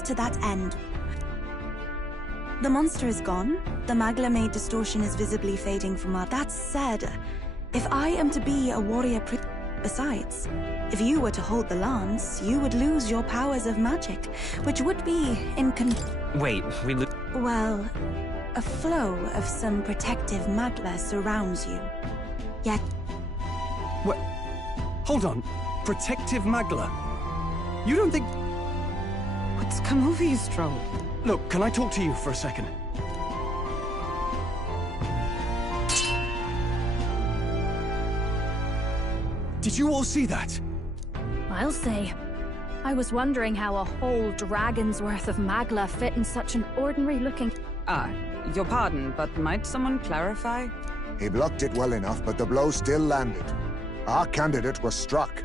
to that end. The monster is gone. The Magla-made distortion is visibly fading from our... That said, if I am to be a warrior besides, if you were to hold the lance, you would lose your powers of magic, which would be Wait, we well, a flow of some protective Magla surrounds you. Yet... What? Hold on. Protective Magla? You don't think... What's come over you, Stroll? Look, can I talk to you for a second? Did you all see that? I'll say. I was wondering how a whole dragon's worth of Magla fit in such an ordinary-looking... Your pardon, but might someone clarify? He blocked it well enough, but the blow still landed. Our candidate was struck.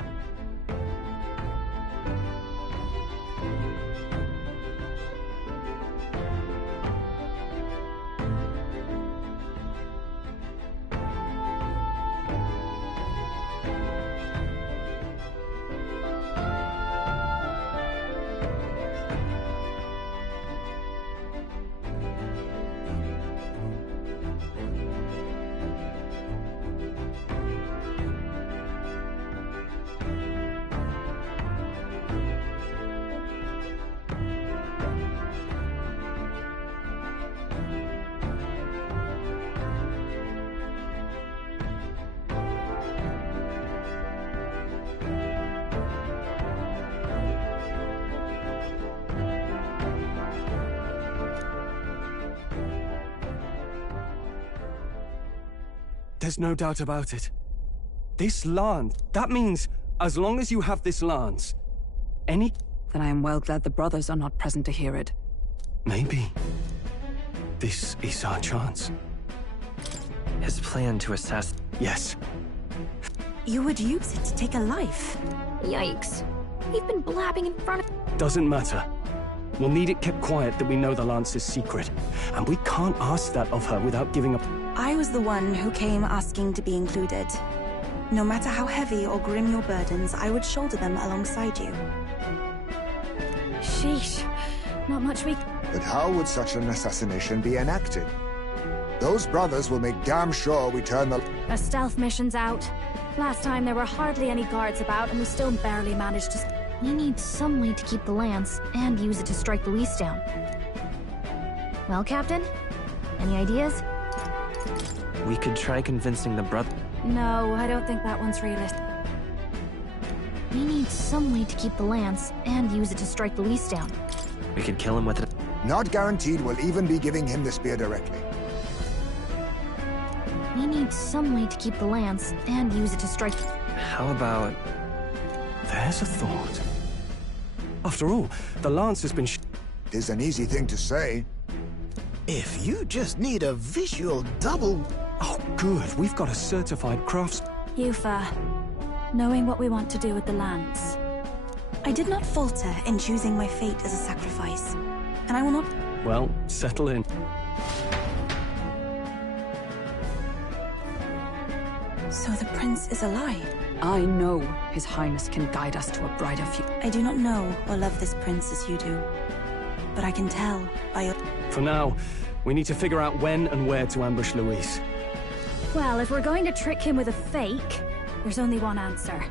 There's no doubt about it. This lance, that means as long as you have this lance, any... Then I am well glad the brothers are not present to hear it. Maybe this is our chance. His plan to assassinate... Yes. You would use it to take a life. Yikes. We've been blabbing in front of... Doesn't matter. We'll need it kept quiet that we know the lance is secret. And we can't ask that of her without giving up... I was the one who came asking to be included. No matter how heavy or grim your burdens, I would shoulder them alongside you. Sheesh. Not much we... But how would such an assassination be enacted? Those brothers will make damn sure we turn the... A stealth mission's out. Last time there were hardly any guards about, and we still barely managed to... We need some way to keep the lance, and use it to strike Luis down. Well, Captain? Any ideas? We could try convincing the brother... No, I don't think that one's realistic. We need some way to keep the lance, and use it to strike Luis down. We could kill him with it. Not guaranteed we'll even be giving him the spear directly. We need some way to keep the lance, and use it to strike... How about... There's a thought. After all, the lance has been... It is an easy thing to say. If you just need a visual double... Oh, good. We've got a certified crafts... Yufa, knowing what we want to do with the lance. I did not falter in choosing my fate as a sacrifice, and I will not... Well, settle in. So the prince is alive? I know His Highness can guide us to a brighter future. I do not know or love this prince as you do, but I can tell by your... For now, we need to figure out when and where to ambush Luis. Well, if we're going to trick him with a fake, there's only one answer.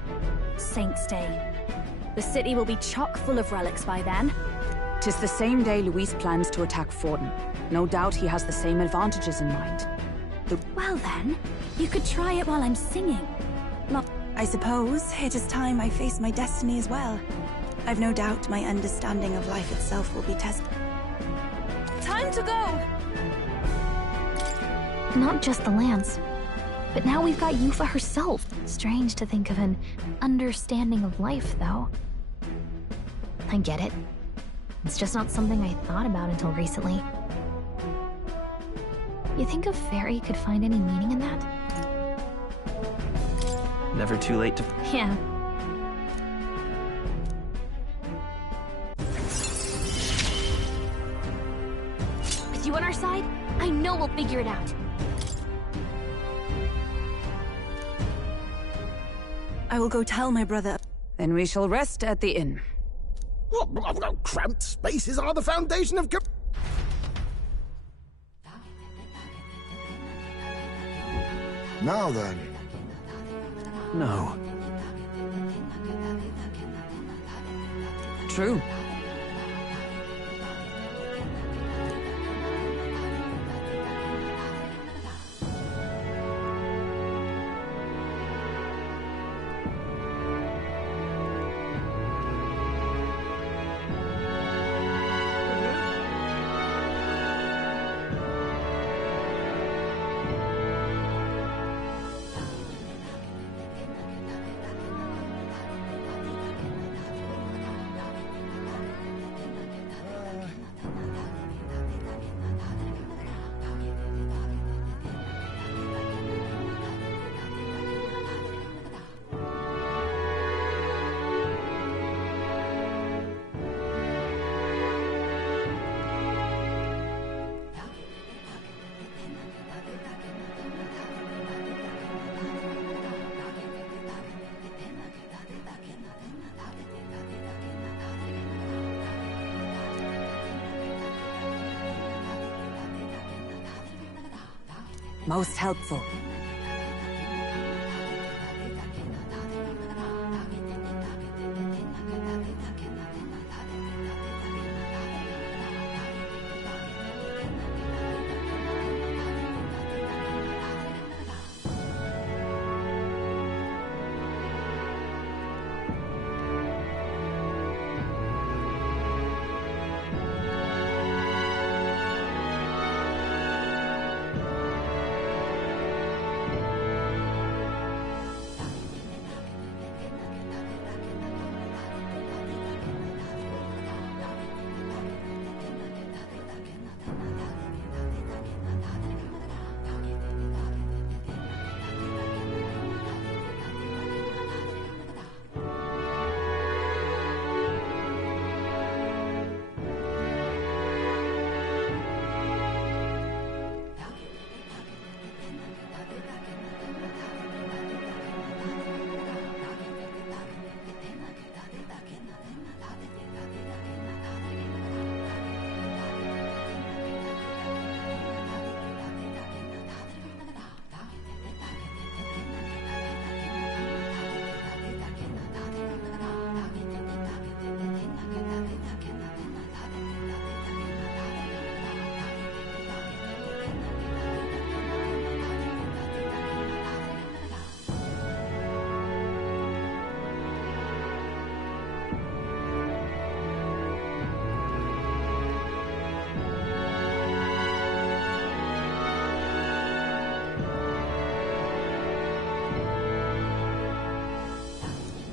Saint's Day. The city will be chock full of relics by then. 'Tis the same day Luis plans to attack Forden. No doubt he has the same advantages in mind. Well then, you could try it while I'm singing. I suppose it is time I face my destiny as well. I've no doubt my understanding of life itself will be tested. Time to go! Not just the lance, but now we've got Yufa herself. Strange to think of an understanding of life, though. I get it. It's just not something I thought about until recently. You think a fairy could find any meaning in that? Never too late to... Yeah. With you on our side, I know we'll figure it out. I will go tell my brother. Then we shall rest at the inn. What? Cramped spaces are the foundation of... Now then. No. True. Most helpful.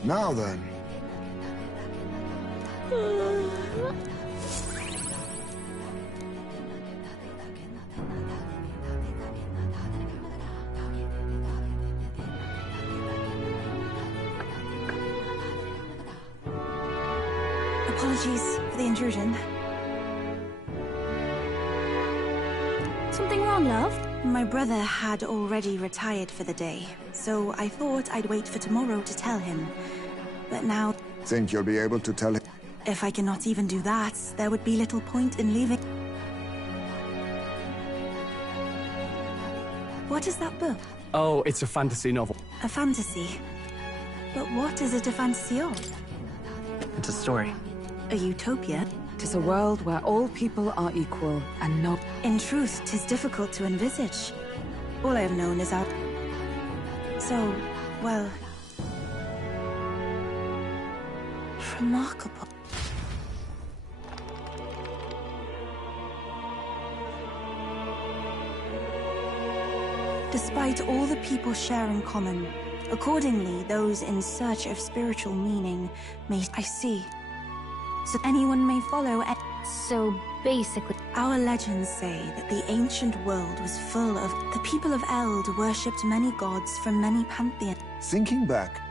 Now then. Apologies for the intrusion. Something wrong, love? My brother had already retired for the day, so I thought I'd wait for tomorrow to tell him. But now, Think you'll be able to tell him? if I cannot even do that, there would be little point in leaving. What is that book? Oh, it's a fantasy novel. A fantasy. But what is it a fantasy of? It's a story. A utopia? Tis a world where all people are equal and no... In truth, 'tis difficult to envisage. All I have known is our... So, well... remarkable. Despite all the people share in common, accordingly, those in search of spiritual meaning may... I see. So anyone may follow... So basically, Our legends say that the ancient world was full of... The people of Eld worshipped many gods from many pantheons. Thinking back,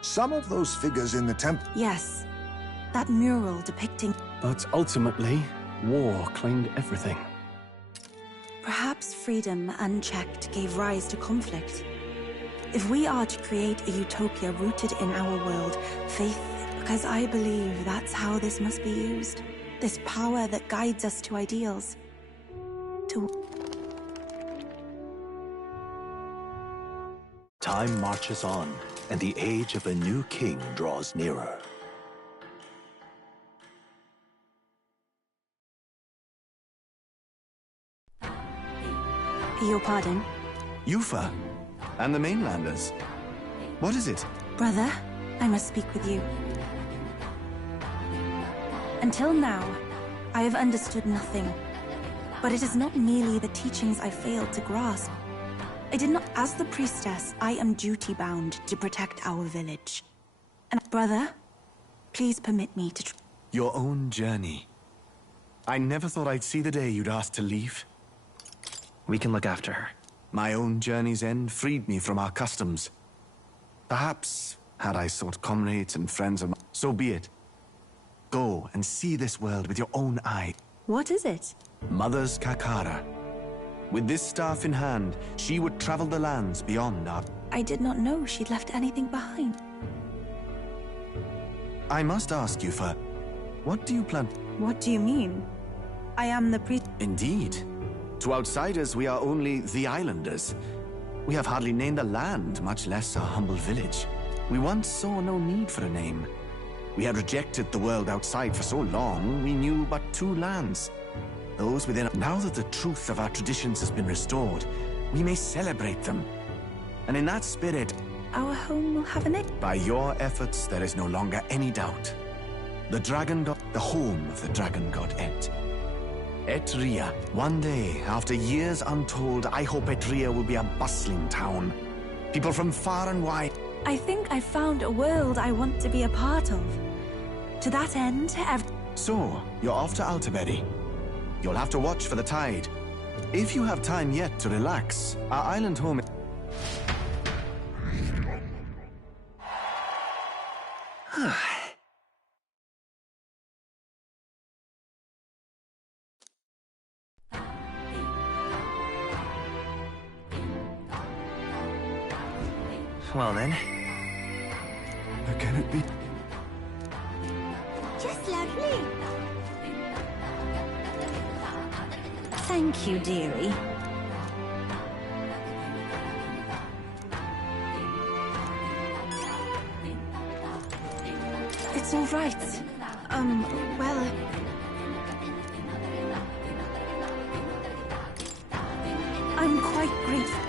some of those figures in the temple... Yes, that mural depicting... But ultimately, war claimed everything. Perhaps freedom unchecked gave rise to conflict. If we are to create a utopia rooted in our world, faith Because I believe that's how this must be used. This power that guides us to ideals. Time marches on, and the age of a new king draws nearer. Your pardon? Yufa, and the mainlanders. What is it? Brother, I must speak with you. Until now, I have understood nothing. But it is not merely the teachings I failed to grasp. I did not, as the priestess, I am duty-bound to protect our village. And brother, please permit me to Your own journey. I never thought I'd see the day you'd ask to leave. We can look after her. My own journey's end freed me from our customs. Perhaps, had I sought comrades and friends of mine, so be it. Go and see this world with your own eye. What is it? Mother's Kakara. With this staff in hand, she would travel the lands beyond our... I did not know she'd left anything behind. I must ask you, what do you plan? What do you mean? I am the priest. Indeed. To outsiders, we are only the islanders. We have hardly named a land, much less a humble village. We once saw no need for a name. We had rejected the world outside for so long, we knew but two lands. Those within. Now that the truth of our traditions has been restored, we may celebrate them. And in that spirit, our home will have a name. By your efforts, there is no longer any doubt. The dragon god, the home of the dragon god Et. Etria. One day, after years untold, I hope Etria will be a bustling town. People from far and wide. I think I found a world I want to be a part of. To that end, So, you're off to Altaberry. You'll have to watch for the tide. If you have time yet to relax, our island home... Well then. Can it be? Just lovely. Thank you, dearie. It's all right. Well... I'm quite grateful.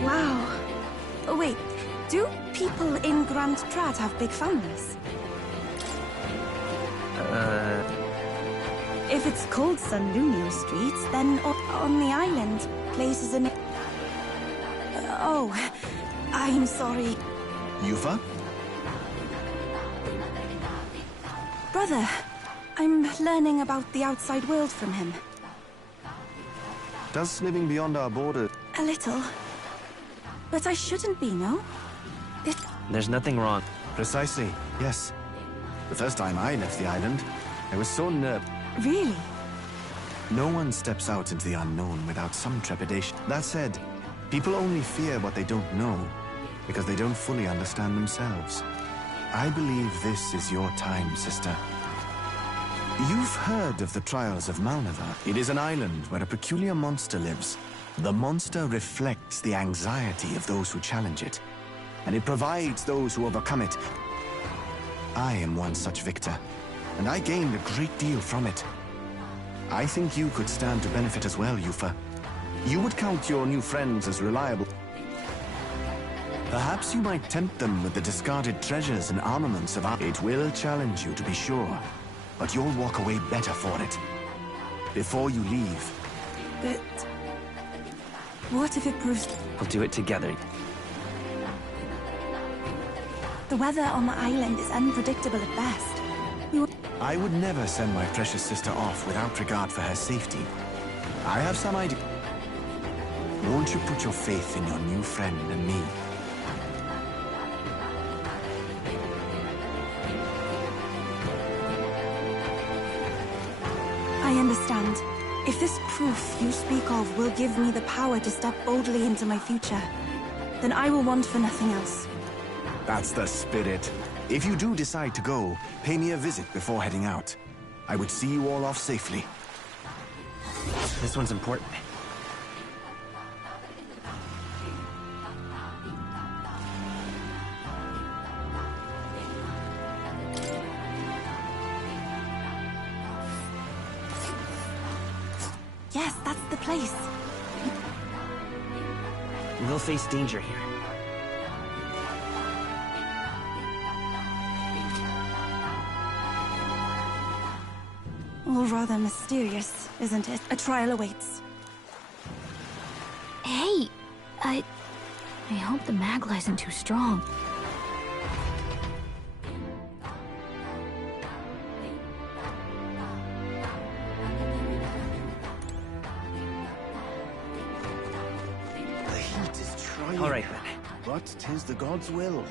Wow. Oh, wait. Do people in Grand Trad have big families? If it's called San Lunio Street, then on the island, places in... Oh, I'm sorry. Yufa? Brother, I'm learning about the outside world from him. Does living beyond our border... A little. But I shouldn't be, no? There's nothing wrong. Precisely, yes. The first time I left the island, I was so nervous. Really? No one steps out into the unknown without some trepidation. That said, people only fear what they don't know, because they don't fully understand themselves. I believe this is your time, sister. You've heard of the trials of Malneva. It is an island where a peculiar monster lives. The monster reflects the anxiety of those who challenge it, and it provides those who overcome it. I am one such victor, and I gained a great deal from it. I think you could stand to benefit as well, Yufa. You would count your new friends as reliable. Perhaps you might tempt them with the discarded treasures and armaments of our... It will challenge you, to be sure, but you'll walk away better for it. Before you leave... But... what if it proves... We'll do it together. The weather on the island is unpredictable at best. I would never send my precious sister off without regard for her safety. I have some idea. Won't you put your faith in your new friend and me? I understand. If this proof you speak of will give me the power to step boldly into my future, then I will want for nothing else. That's the spirit. If you do decide to go, pay me a visit before heading out. I would see you all off safely. This one's important. Yes, that's the place. We'll face danger here. All rather mysterious, isn't it? A trial awaits. Hey, I hope the Magla isn't too strong. The heat is trying. All right, then. But 'tis the gods' will.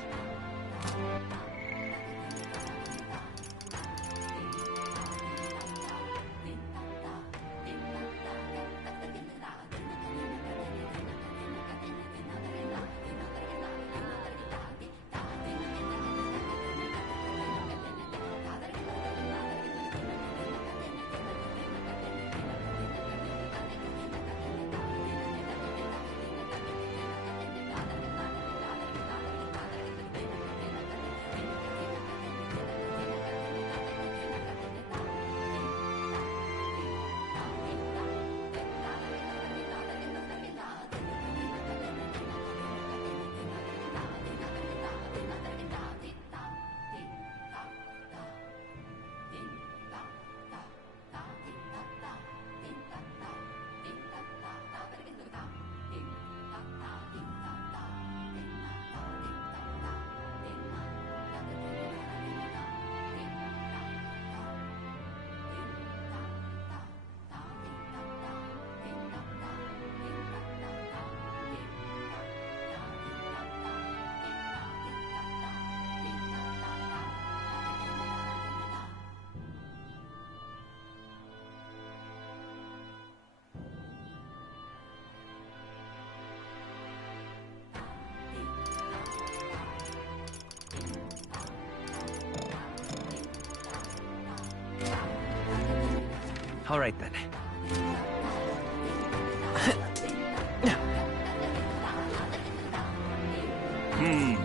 All right, then.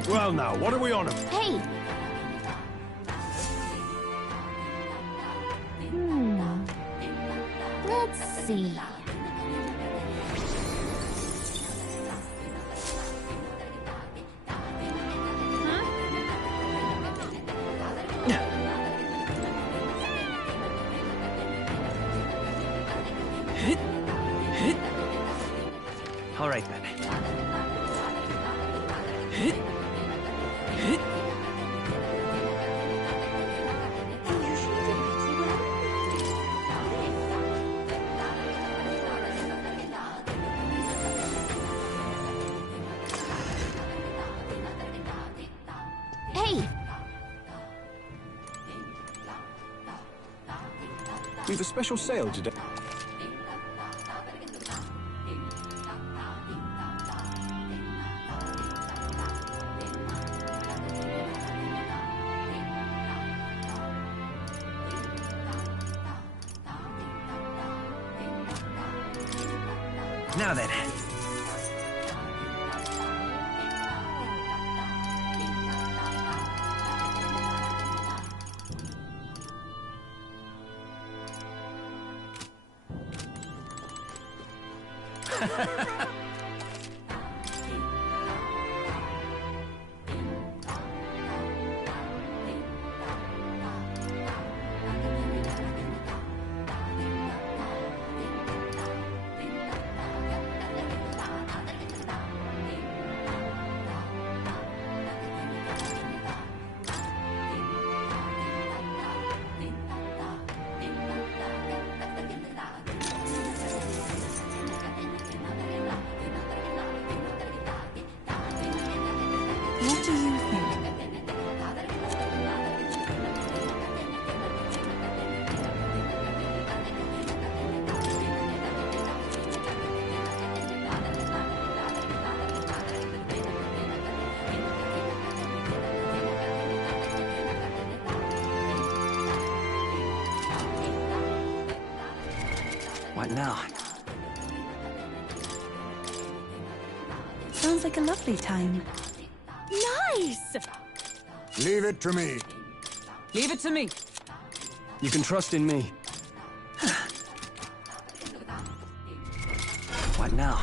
Well now, what are we on? Hey! Let's see. All right, then. Hey! We've a special sale today. Now then. What do you think? What now? Sounds like a lovely time. Nice! Leave it to me. Leave it to me. You can trust in me. What now?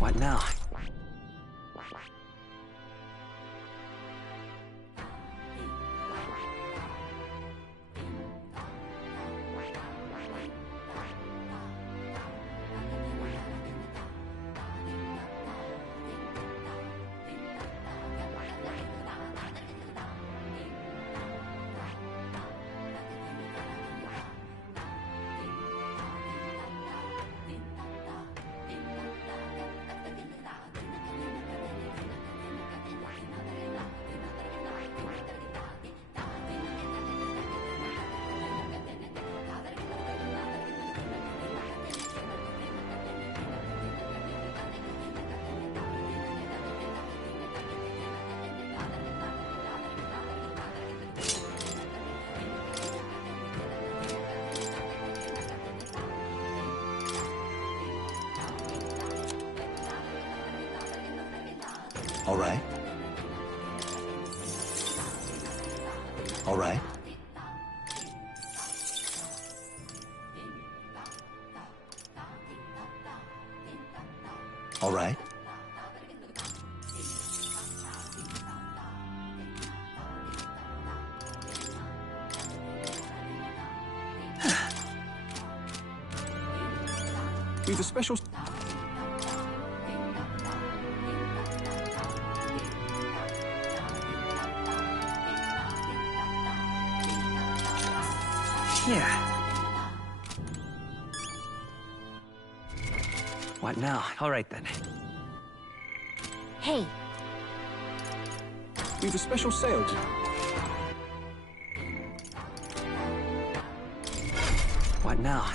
What now? All right. All right. All right. We've a special... Yeah. What now? All right then. Hey, We've a special sale. What now?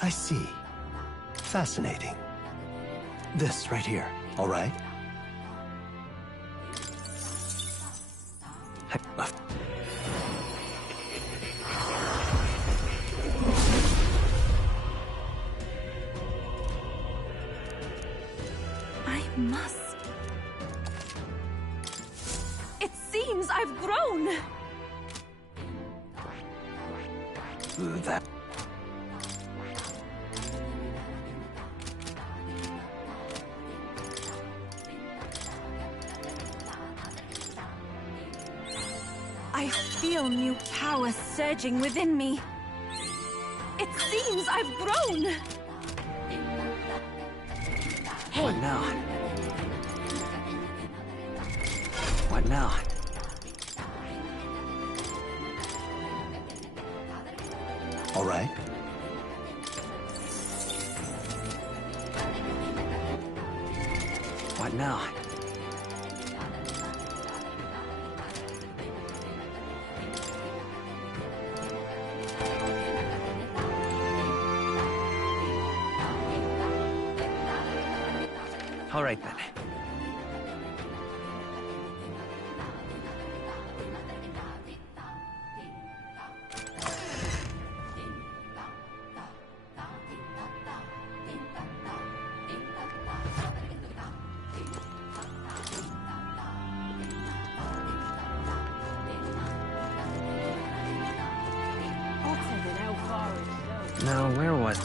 I see. Fascinating. This right here, all right? I must. It seems I've grown. That... I feel new power surging within me. It seems I've grown. What now? What now? All right. What now? All right then. Now, where was...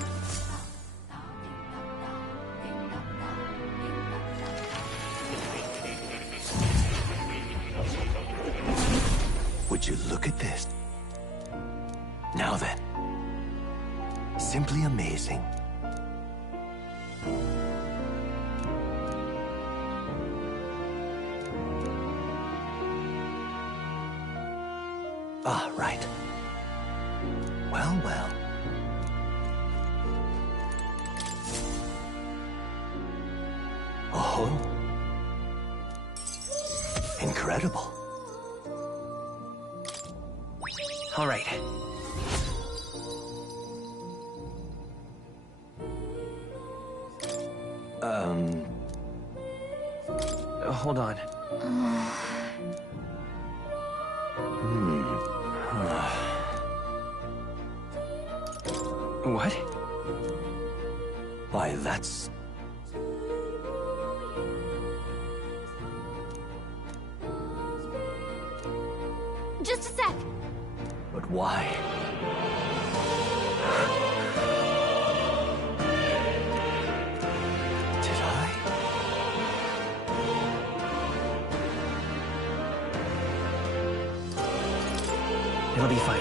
Would you look at this? Now then. Simply amazing. Ah, right. Well, well. Oh. Incredible. All right. Hold on. What? Why, that's... Just a sec. But why? Did I? It'll be fine.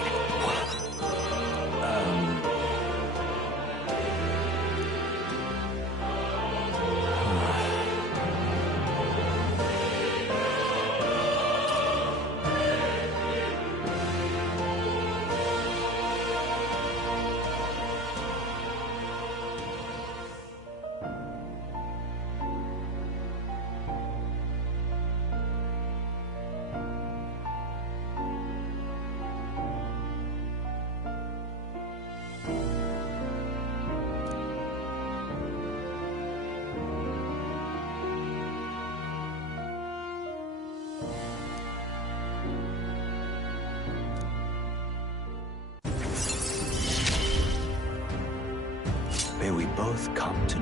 May we both come to...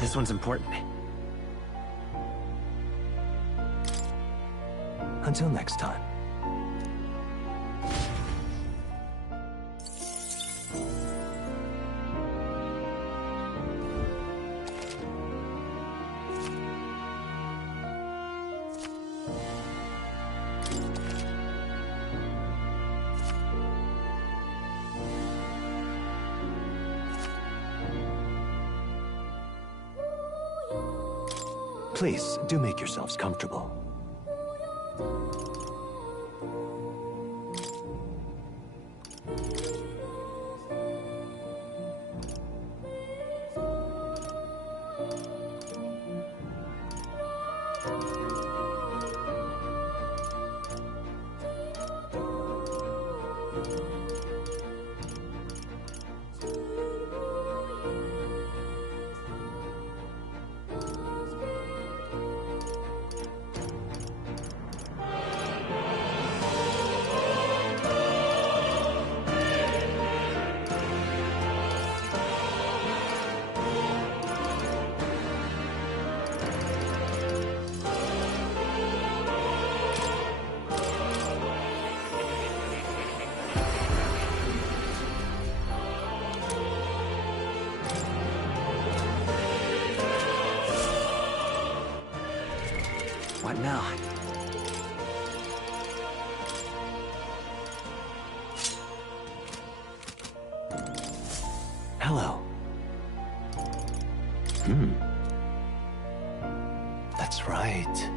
This one's important. Until next time. Please, do make yourselves comfortable. What now? Hello. That's right.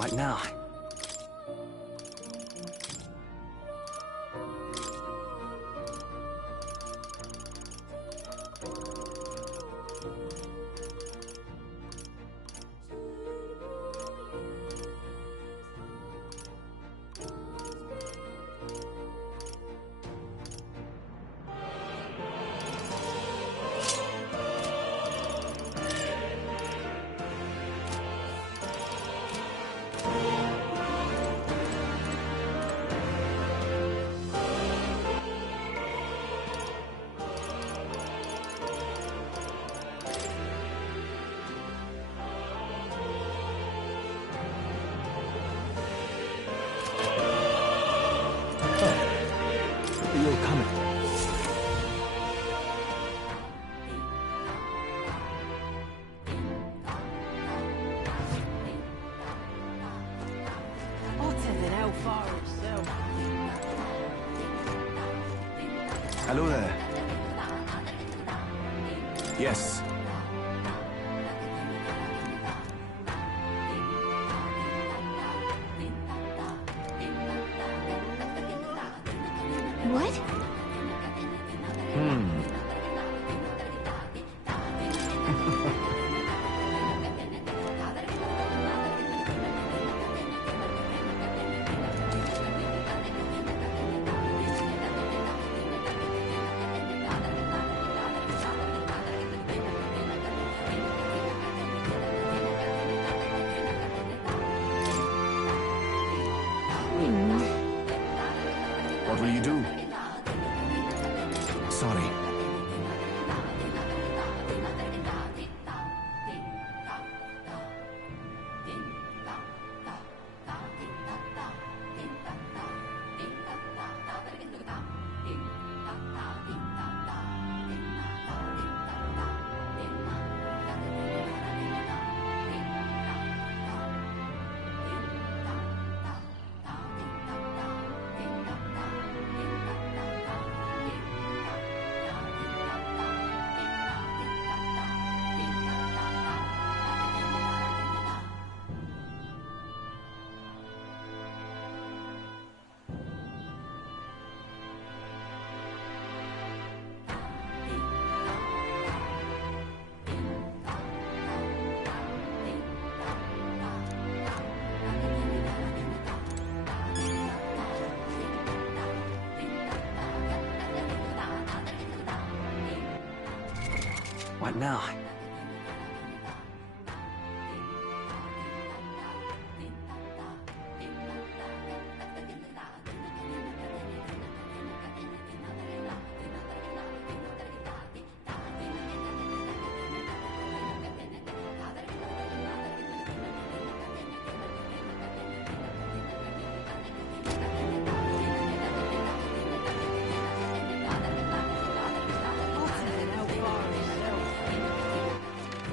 What now? You're coming. Hello there. Yes. What? What will you do? Sorry. What now?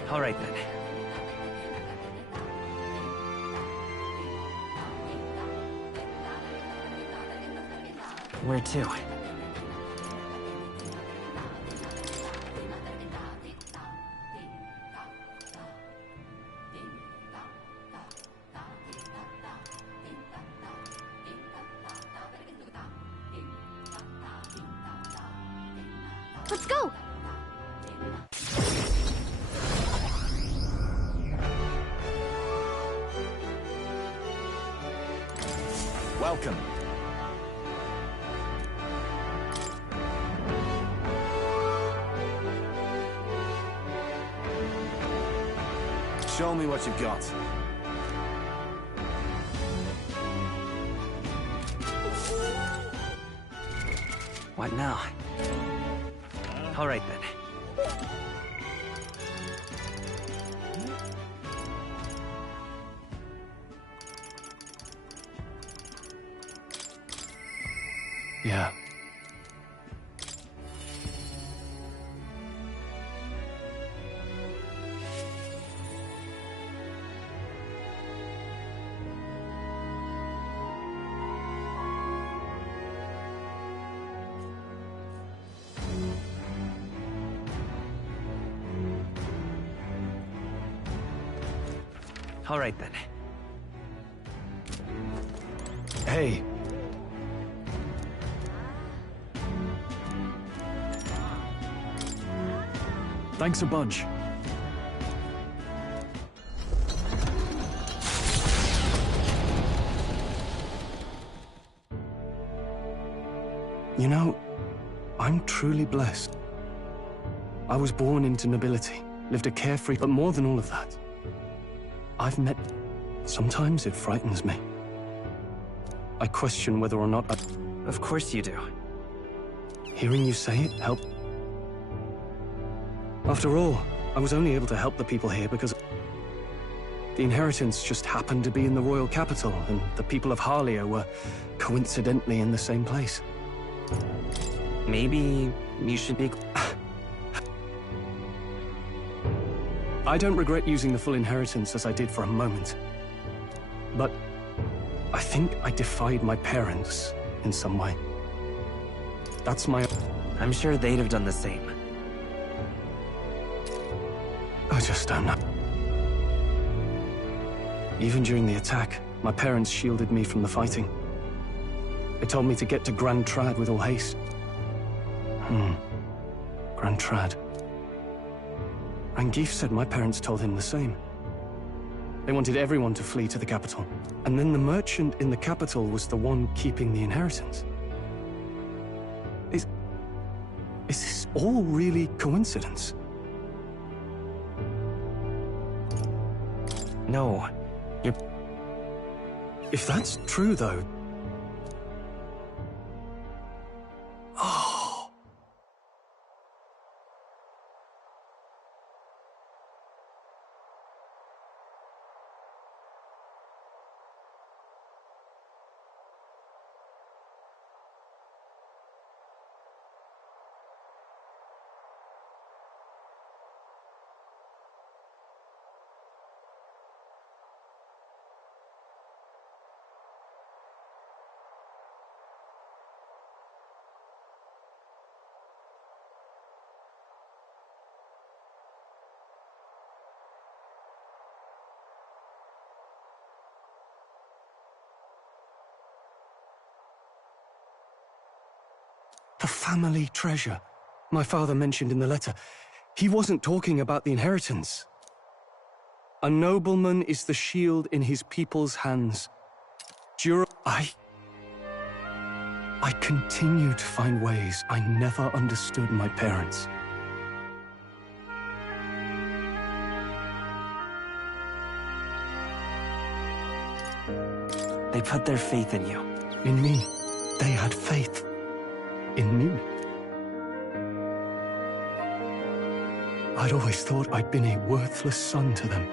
All right, then. Where to? Let's go! Welcome. Show me what you've got. What now? All right, then. Yeah. All right, then. Hey. Thanks a bunch. You know, I'm truly blessed. I was born into nobility, lived a carefree, but more than all of that, I've met... Sometimes it frightens me. I question whether or not I... Of course you do. Hearing you say it helped. After all, I was only able to help the people here because the inheritance just happened to be in the royal capital, and the people of Harlia were coincidentally in the same place. Maybe you should be... I don't regret using the full inheritance as I did for a moment. But I think I defied my parents in some way. That's my... I'm sure they'd have done the same. I just don't know. Even during the attack, my parents shielded me from the fighting. They told me to get to Grand Trad with all haste. Grand Trad. Rangif said my parents told him the same. They wanted everyone to flee to the capital. And then the merchant in the capital was the one keeping the inheritance. Is this all really coincidence? No. You're... If that's true, though... Oh... The family treasure my father mentioned in the letter. He wasn't talking about the inheritance. A nobleman is the shield in his people's hands. I continue to find ways I never understood my parents. They put their faith in you. In me. They had faith. In me. I'd always thought I'd been a worthless son to them.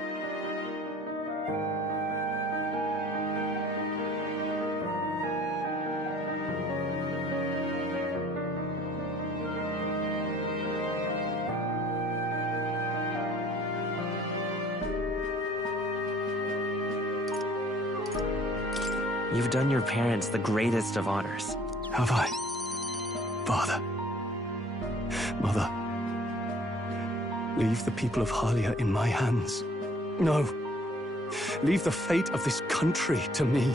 You've done your parents the greatest of honors. Have I? Father. Mother. Leave the people of Harlia in my hands. No. Leave the fate of this country to me.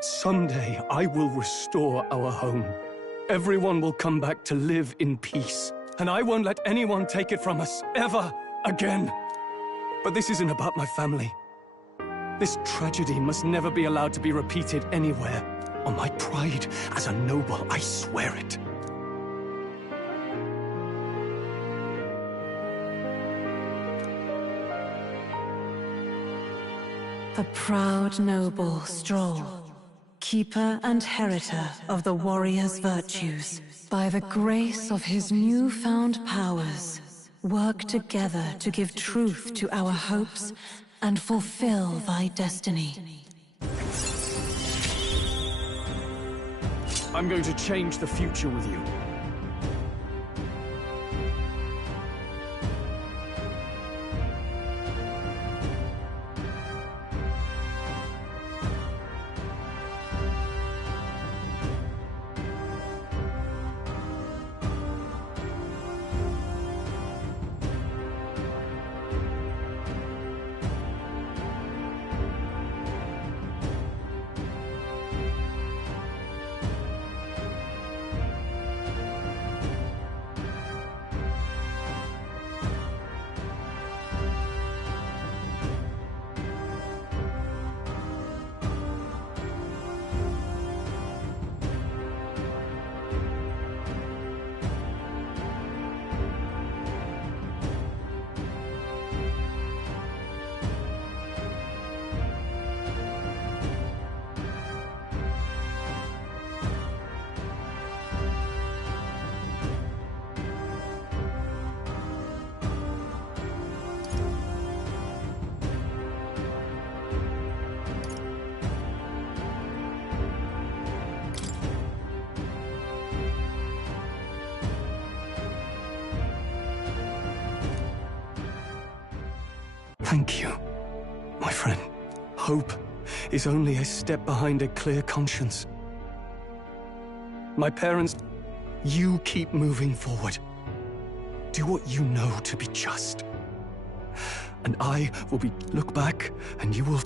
Someday I will restore our home. Everyone will come back to live in peace. And I won't let anyone take it from us, ever again. But this isn't about my family. This tragedy must never be allowed to be repeated anywhere. On my pride as a noble, I swear it. The proud noble Stroll, keeper and heritor of the warrior's virtues, by the grace of his newfound powers, work together to give truth to our hopes and fulfill thy destiny. I'm going to change the future with you. Thank you, my friend. Hope is only a step behind a clear conscience. My parents, you keep moving forward. Do what you know to be just. And I will look back, and you will...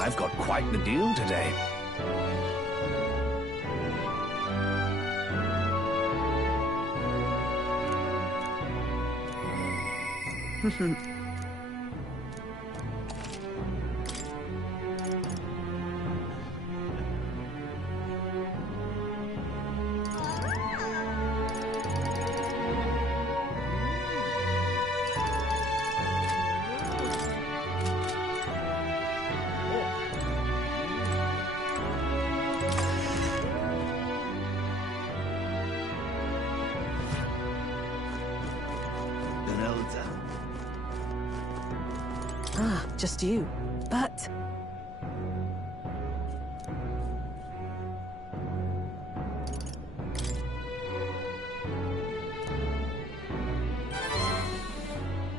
I've got quite the deal today. Ah, just you. But...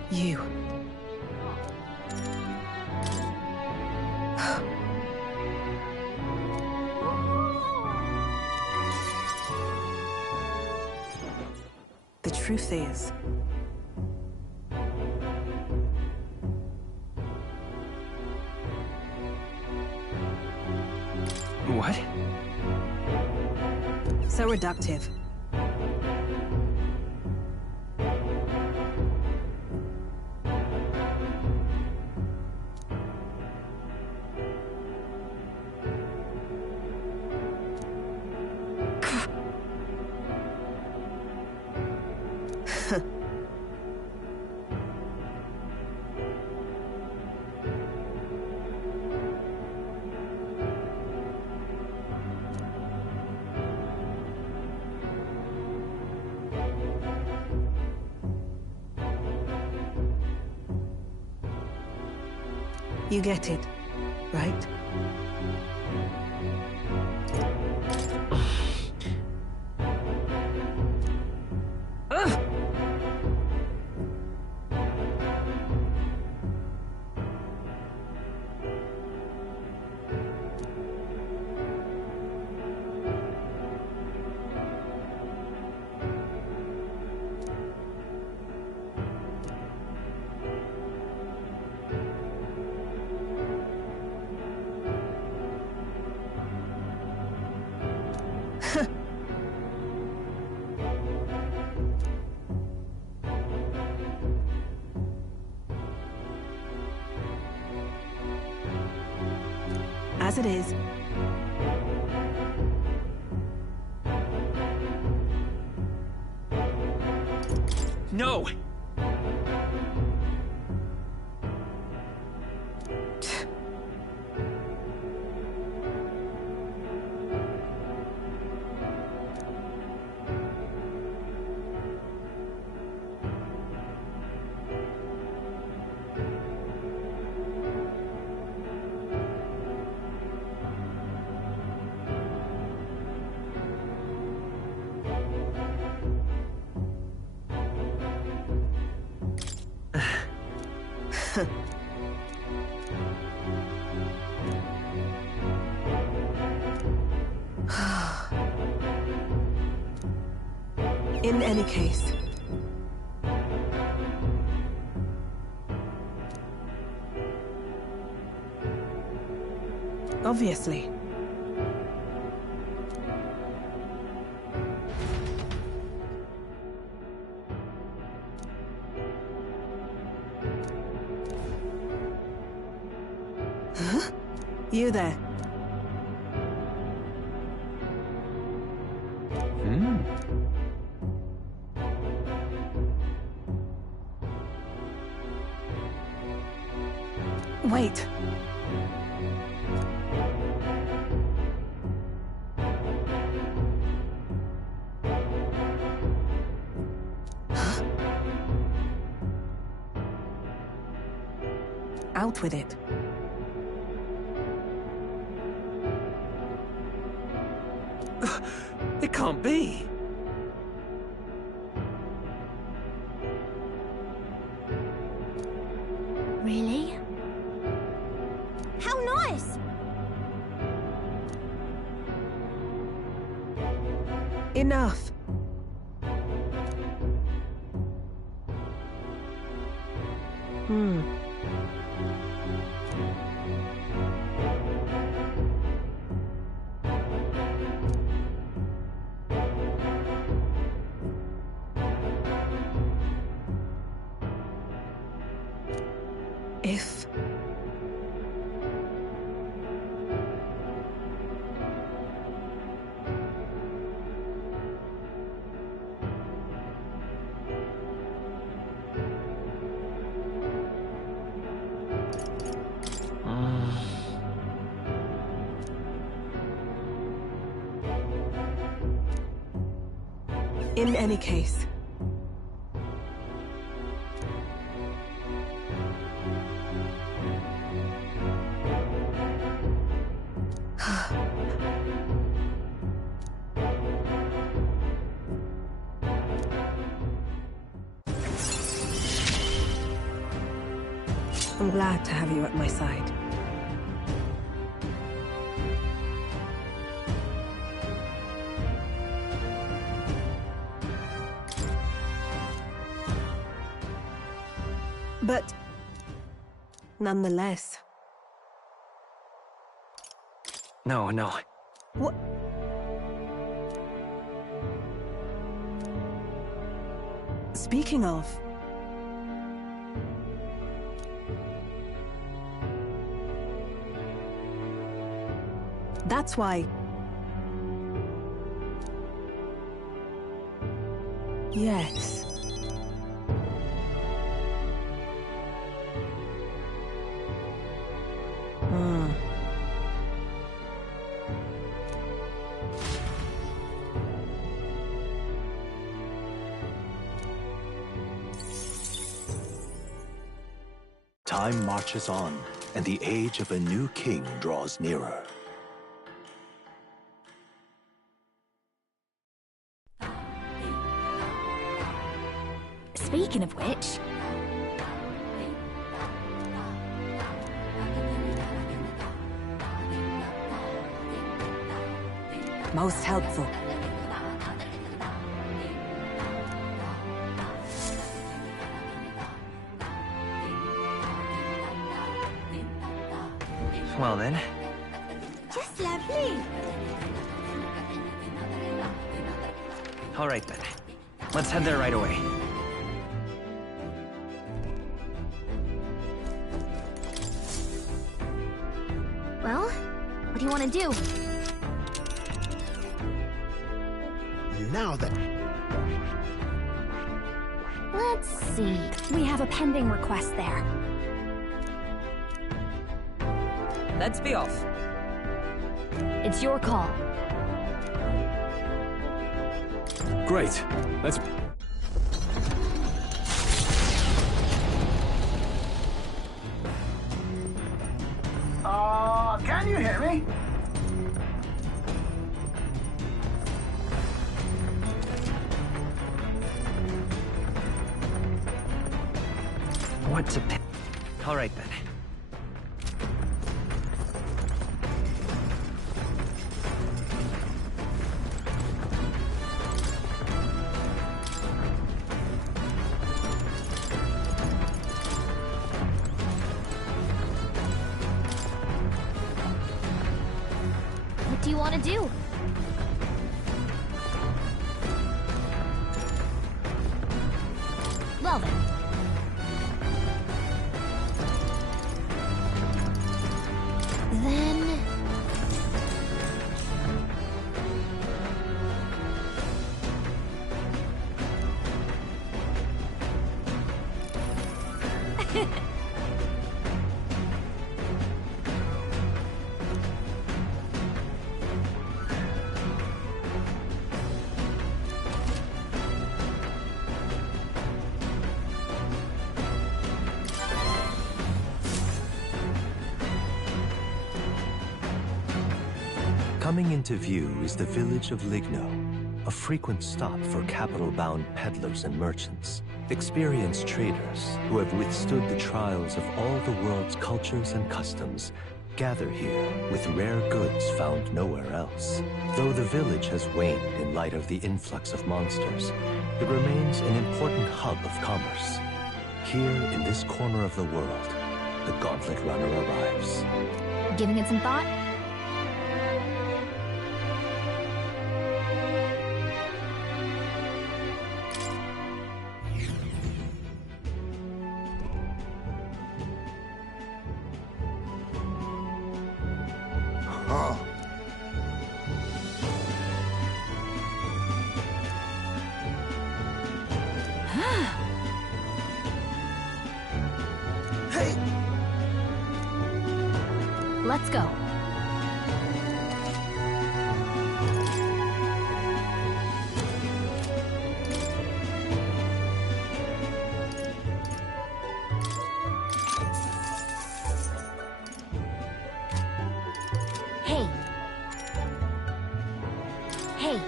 you. The truth is... What? So reductive. You get it, right? As it is. No! In any case. Obviously. Huh? You there. Wait. Out with it. It can't be. Really? How nice! Enough. If... In any case. I'm glad to have you at my side. But nonetheless. No. What? Speaking of... That's why... Yes. Time marches on, and the age of a new king draws nearer. Speaking of which... Most helpful. Well then. Just lovely. All right then. Let's head there right away. Well, what do you want to do? Now then. Let's see. We have a pending request there. Let's be off. It's your call. Great. Let's... Can you hear me? What to pick? All right then. do you want to do? Well then. Then... Coming into view is the village of Ligno, a frequent stop for capital-bound peddlers and merchants, experienced traders who have withstood the trials of all the world's cultures and customs, gather here with rare goods found nowhere else. Though the village has waned in light of the influx of monsters, it remains an important hub of commerce. Here in this corner of the world, the Gauntlet Runner arrives. Giving it some thought? Let's go. Hey. Hey.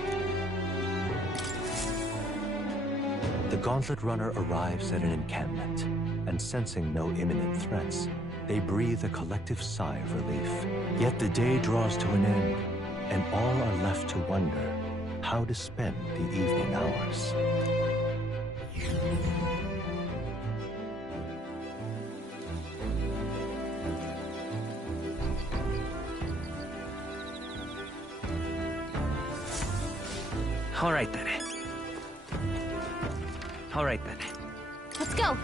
The Gauntlet Runner arrives at an encampment, and sensing no imminent threats, they breathe a collective sigh of relief. Yet the day draws to an end, and all are left to wonder how to spend the evening hours. All right then. All right then. Let's go.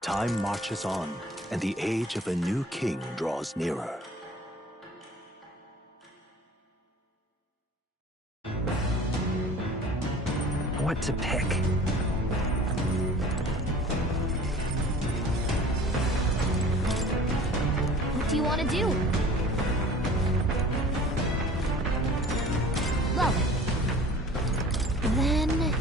Time marches on, and the age of a new king draws nearer. What to pick? What do you want to do? Well then...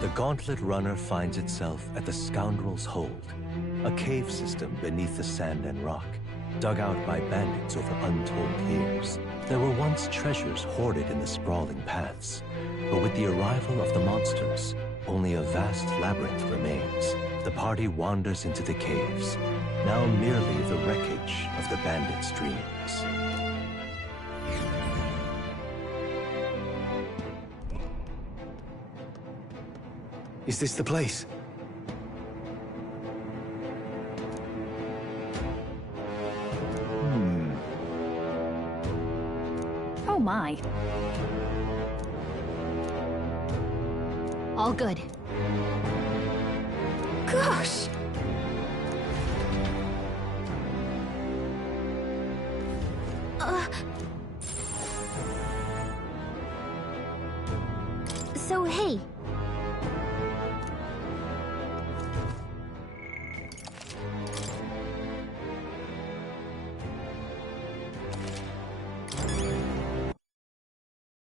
The Gauntlet Runner finds itself at the Scoundrel's Hold, a cave system beneath the sand and rock, dug out by bandits over untold years. There were once treasures hoarded in the sprawling paths, but with the arrival of the monsters, only a vast labyrinth remains. The party wanders into the caves, now merely the wreckage of the bandits' dreams. Is this the place? Oh my. All good. Gosh! So hey,